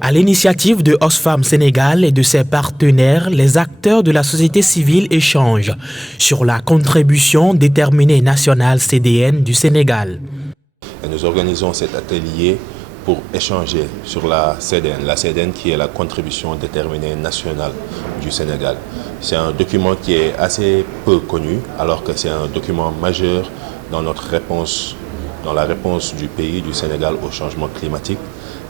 À l'initiative de Oxfam Sénégal et de ses partenaires, les acteurs de la société civile échangent sur la contribution déterminée nationale CDN du Sénégal. Et nous organisons cet atelier pour échanger sur la CDN qui est la contribution déterminée nationale du Sénégal. C'est un document qui est assez peu connu, alors que c'est un document majeur dans la réponse du pays, du Sénégal, au changement climatique,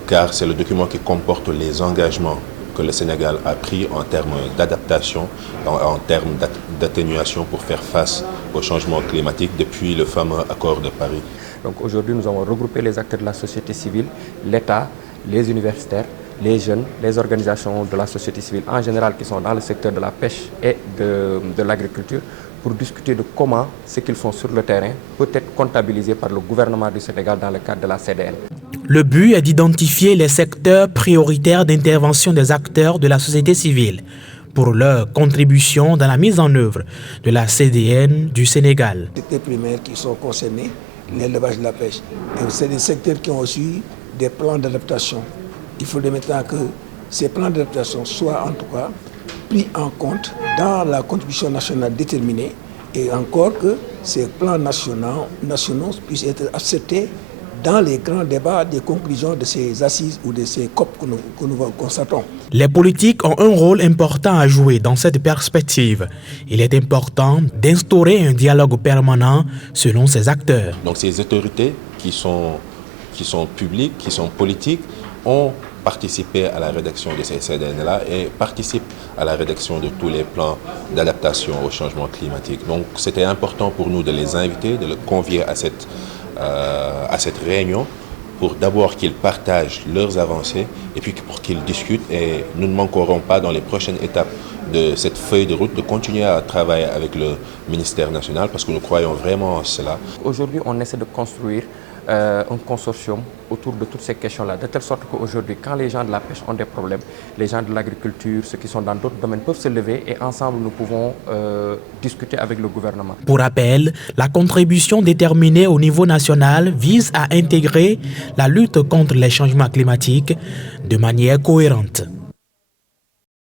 car c'est le document qui comporte les engagements que le Sénégal a pris en termes d'adaptation, en termes d'atténuation pour faire face au changement climatique depuis le fameux accord de Paris. Donc aujourd'hui, nous avons regroupé les acteurs de la société civile, l'État, les universitaires, les jeunes, les organisations de la société civile en général qui sont dans le secteur de la pêche et de l'agriculture pour discuter de comment ce qu'ils font sur le terrain peut être comptabilisé par le gouvernement du Sénégal dans le cadre de la CDN. Le but est d'identifier les secteurs prioritaires d'intervention des acteurs de la société civile pour leur contribution dans la mise en œuvre de la CDN du Sénégal. Les secteurs primaires qui sont concernés, l'élevage et la pêche. Et c'est des secteurs qui ont aussi des plans d'adaptation. Il faudrait maintenant que ces plans d'adaptation soient en tout cas pris en compte dans la contribution nationale déterminée et encore que ces plans nationaux puissent être acceptés dans les grands débats des conclusions de ces assises ou de ces COP que nous constatons. Les politiques ont un rôle important à jouer dans cette perspective. Il est important d'instaurer un dialogue permanent selon ces acteurs. Donc ces autorités qui sont publiques, qui sont politiques, ont participé à la rédaction de ces CDN-là et participent à la rédaction de tous les plans d'adaptation au changement climatique. Donc c'était important pour nous de les inviter, de les convier à cette réunion pour d'abord qu'ils partagent leurs avancées et puis pour qu'ils discutent. Et nous ne manquerons pas dans les prochaines étapes de cette feuille de route de continuer à travailler avec le ministère national parce que nous croyons vraiment en cela. Aujourd'hui, on essaie de construire un consortium autour de toutes ces questions-là, de telle sorte qu'aujourd'hui, quand les gens de la pêche ont des problèmes, les gens de l'agriculture, ceux qui sont dans d'autres domaines peuvent se lever et ensemble nous pouvons discuter avec le gouvernement. Pour rappel, la contribution déterminée au niveau national vise à intégrer la lutte contre les changements climatiques de manière cohérente.